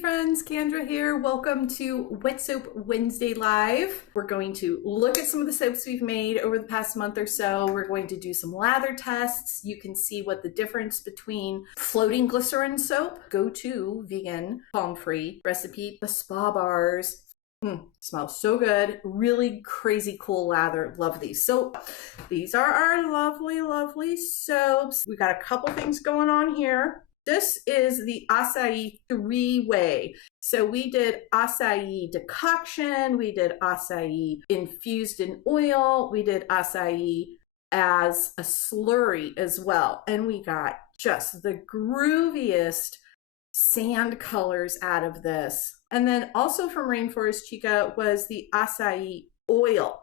friends, Kendra here. Welcome to Wet Soap Wednesday Live. We're going to look at some of the soaps we've made over the past month or so. We're going to do some lather tests. You can see what the difference between floating glycerin soap, go-to vegan, palm-free recipe, the spa bars. Smells so good. Really crazy cool lather. Love these. So these are our lovely, lovely soaps. We got a couple things going on here. This is the acai three-way. So we did acai decoction, we did acai infused in oil, we did acai as a slurry as well. And we got just the grooviest sand colors out of this. And then also from Rainforest Chica was the acai oil.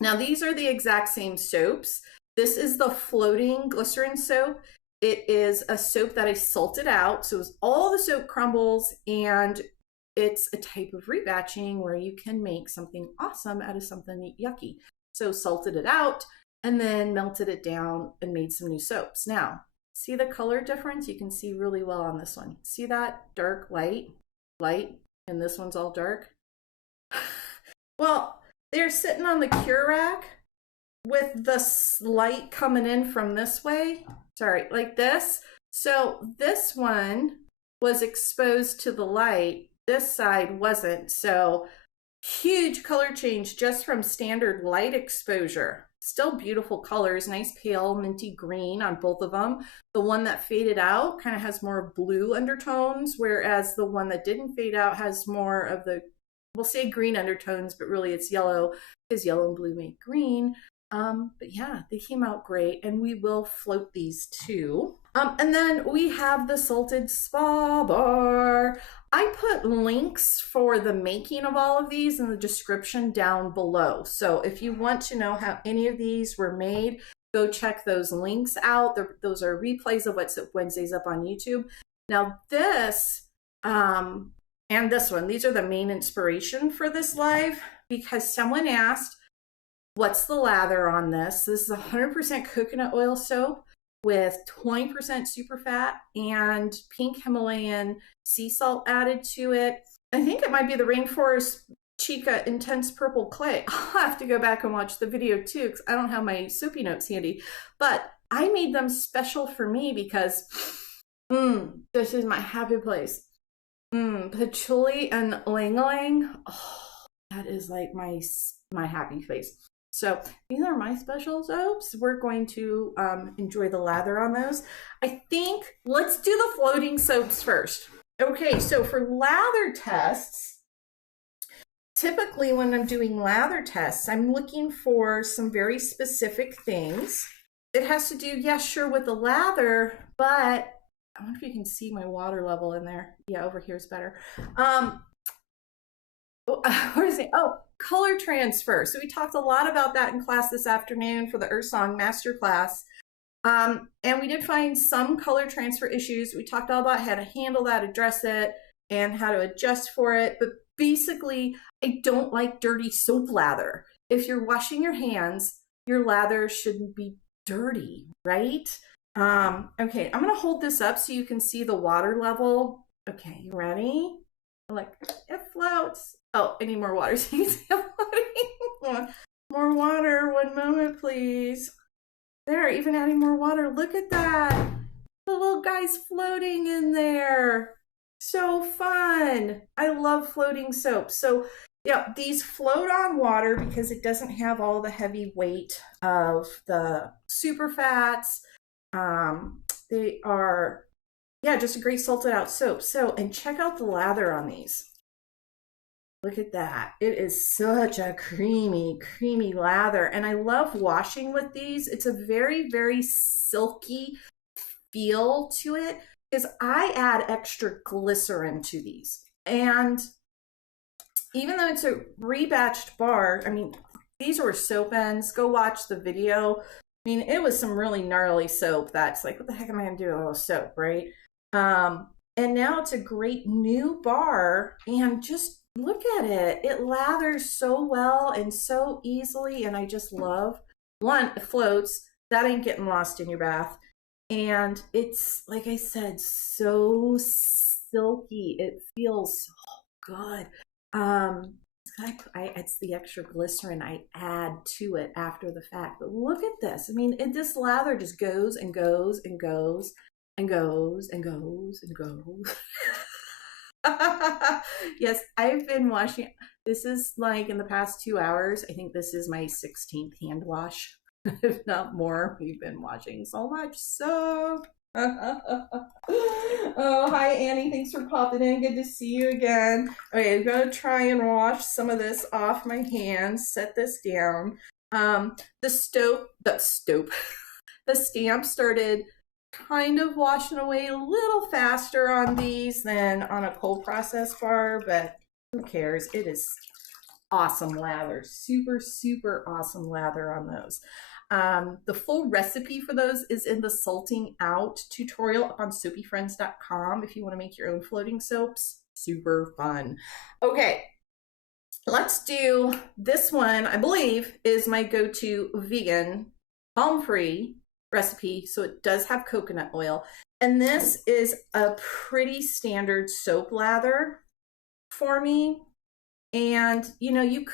Now these are the exact same soaps. This is the floating glycerin soap. It is a soap that I salted out, so all the soap crumbles, and it's a type of rebatching where you can make something awesome out of something yucky. So salted it out and then melted it down and made some new soaps. Now, see the color difference? You can see really well on this one. See that? Dark, light, and this one's all dark. Well, they're sitting on the cure rack with the light coming in from this way, sorry, like this. So this one was exposed to the light, this side wasn't. So huge color change just from standard light exposure. Still beautiful colors, nice pale minty green on both of them. The one that faded out kind of has more blue undertones, whereas the one that didn't fade out has more of the, we'll say green undertones, but really it's yellow because yellow and blue make green. But yeah, they came out great, and we will float these too. And then we have the salted spa bar. I put links for the making of all of these in the description down below. So if you want to know how any of these were made, go check those links out. Those are replays of Wet Soap Wednesdays up on YouTube. Now this, and this one, these are the main inspiration for this live because someone asked, what's the lather on this? This is 100% coconut oil soap with 20% super fat and pink Himalayan sea salt added to it. I think it might be the Rainforest Chica Intense Purple Clay. I'll have to go back and watch the video too because I don't have my soapy notes handy. But I made them special for me because this is my happy place. Patchouli and ylang ylang. Oh, that is like my happy face. So these are my special soaps. We're going to enjoy the lather on those. I think let's do the floating soaps first. Okay, so for lather tests, typically when I'm doing lather tests, I'm looking for some very specific things. It has to do, yeah, sure, with the lather, but I wonder if you can see my water level in there. Yeah, over here is better. Where is it? Oh, color transfer. So we talked a lot about that in class this afternoon for the Earth Song Masterclass. And we did find some color transfer issues. We talked all about how to handle that, address it, and how to adjust for it. But basically, I don't like dirty soap lather. If you're washing your hands, your lather shouldn't be dirty, right? Okay, I'm gonna hold this up so you can see the water level. Okay, you ready? Like, it floats. Oh, I need more water so you can see it floating. More water, one moment, please. There, even adding more water. Look at that. The little guy's floating in there. So fun. I love floating soap. So yeah, these float on water because it doesn't have all the heavy weight of the super fats. They are, yeah, just a great salted out soap. So, and check out the lather on these. Look at that. It is such a creamy, creamy lather. And I love washing with these. It's a very, very silky feel to it because I add extra glycerin to these. And even though it's a rebatched bar, I mean, these were soap ends. Go watch the video. I mean, it was some really gnarly soap that's like, what the heck am I going to do with all this soap, right? And now it's a great new bar, and just look at it. It lathers so well and so easily, and I just love, one, it floats. That ain't getting lost in your bath. And it's, like I said, so silky. It feels so good. It's the extra glycerin I add to it after the fact. But look at this. I mean, this lather just goes and goes and goes and goes and goes and goes. Yes, I've been washing. This is like in the past 2 hours. I think this is my 16th hand wash, if not more. We've been washing so much soap. Oh, hi Annie, thanks for popping in. Good to see you again. Okay, I'm gonna try and wash some of this off my hands. Set this down. The stamp started kind of washing away a little faster on these than on a cold process bar, but who cares? It is awesome lather. Super, super awesome lather on those. The full recipe for those is in the salting out tutorial up on soapyfriends.com if you want to make your own floating soaps. Super fun. Okay, let's do this one. I believe is my go-to vegan palm-free recipe. So it does have coconut oil. And this is a pretty standard soap lather for me. And, you know, you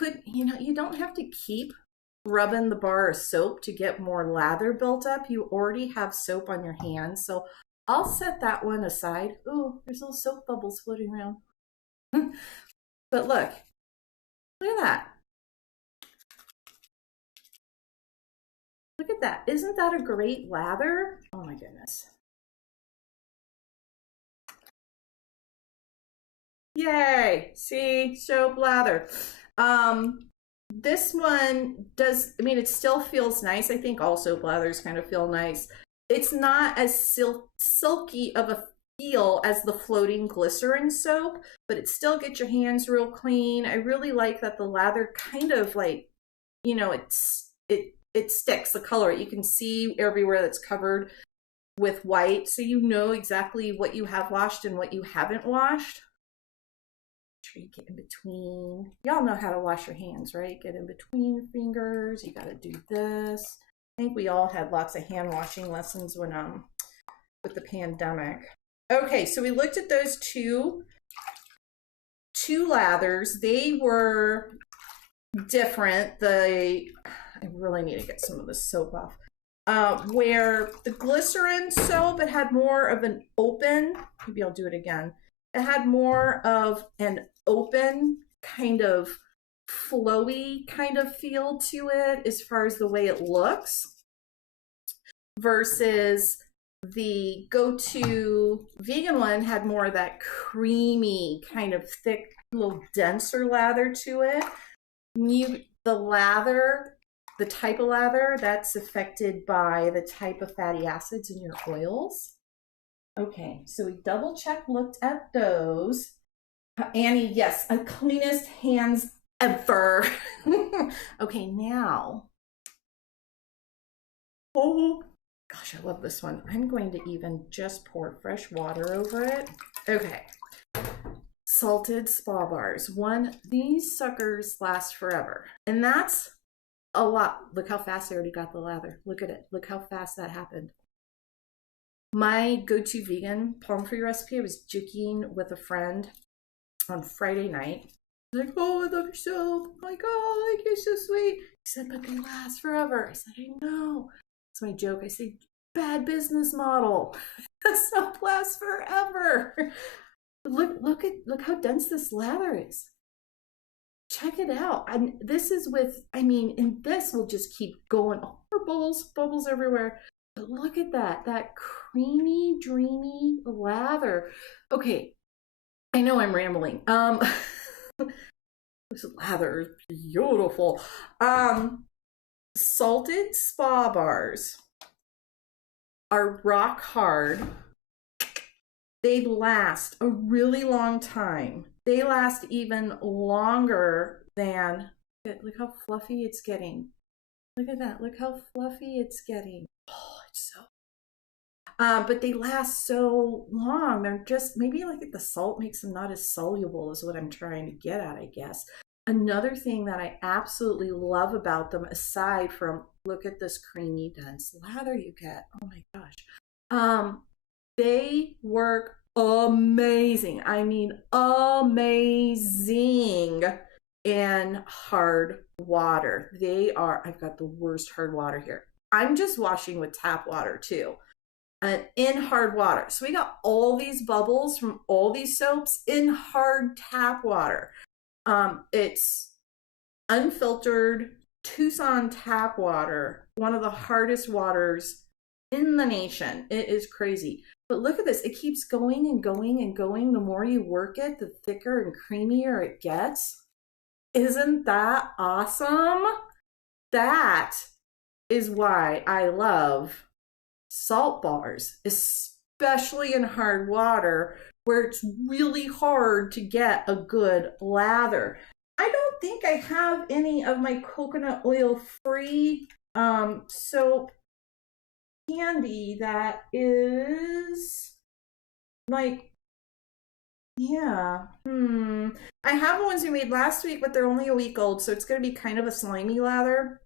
don't have to keep rubbing the bar of soap to get more lather built up. You already have soap on your hands. So I'll set that one aside. Ooh, there's little soap bubbles floating around. But look at that. Look at that. Isn't that a great lather? Oh my goodness. Yay. See, soap lather. This one does, I mean, it still feels nice. I think all soap lathers kind of feel nice. It's not as silky of a feel as the floating glycerin soap, but it still gets your hands real clean. I really like that the lather kind of like, you know, it sticks, the color. You can see everywhere that's covered with white, so you know exactly what you have washed and what you haven't washed. Sure you get in between. Y'all know how to wash your hands, right? Get in between your fingers. You got to do this. I think we all had lots of hand washing lessons when with the pandemic. Okay, so we looked at those two lathers. They were different. I really need to get some of this soap off. Where the glycerin soap, it had more of an open, maybe I'll do it again. It had more of an open kind of flowy kind of feel to it as far as the way it looks, versus the go-to vegan one had more of that creamy kind of thick, little denser lather to it. The lather, the type of lather, that's affected by the type of fatty acids in your oils. Okay, so we double checked, looked at those. Annie, yes, cleanest hands ever. Okay, now, oh gosh, I love this one. I'm going to even just pour fresh water over it. Okay, salted spa bars. These suckers last forever, and that's a lot. Look how fast I already got the lather. Look at it. Look how fast that happened. My go-to vegan palm-free recipe, I was joking with a friend on Friday night. Like, oh, I love your soap. I'm like, oh, like, you're so sweet. He said, but they last forever. I said, I know. That's my joke. I say, bad business model. The soap lasts forever. Look how dense this lather is. Check it out. And this is with, I mean, and this will just keep going. Oh, bubbles everywhere. But look at that creamy, dreamy lather. Okay, I know I'm rambling. This lather is beautiful. Salted spa bars are rock hard. They last a really long time. They last even longer than, look how fluffy it's getting. Look at that, look how fluffy it's getting. Oh, it's so, but they last so long. They're just, maybe like the salt makes them not as soluble is what I'm trying to get at, I guess. Another thing that I absolutely love about them, aside from, look at this creamy dense lather you get. Oh my gosh. They work amazing. I mean, amazing in hard water. They are, I've got the worst hard water here. I'm just washing with tap water too. And in hard water. So we got all these bubbles from all these soaps in hard tap water. It's unfiltered Tucson tap water, one of the hardest waters in the nation. It is crazy. But look at this. It keeps going and going and going. The more you work it, the thicker and creamier it gets. Isn't that awesome? That is why I love salt bars, especially in hard water where it's really hard to get a good lather. I don't think I have any of my coconut oil free soap handy that is like, yeah, I have the ones we made last week, but they're only a week old, so it's going to be kind of a slimy lather,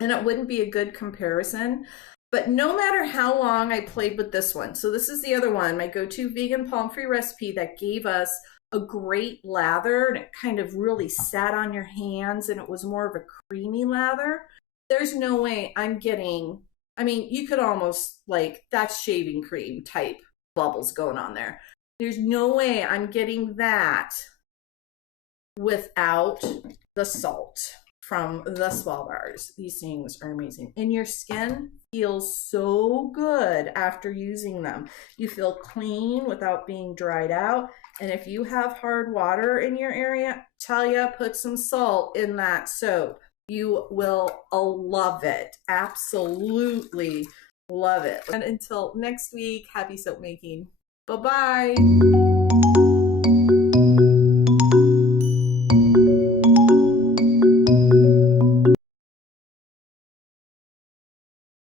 and it wouldn't be a good comparison. But no matter how long I played with this one, so this is the other one, my go-to vegan palm-free recipe that gave us a great lather, and it kind of really sat on your hands, and it was more of a creamy lather. There's no way I'm getting, I mean, you could almost, like, that's shaving cream type bubbles going on there. There's no way I'm getting that without the salt from the swell bars. These things are amazing. And your skin feels so good after using them. You feel clean without being dried out. And if you have hard water in your area, tell you, put some salt in that soap. You will love it. Absolutely love it. And until next week, happy soap making. Bye-bye.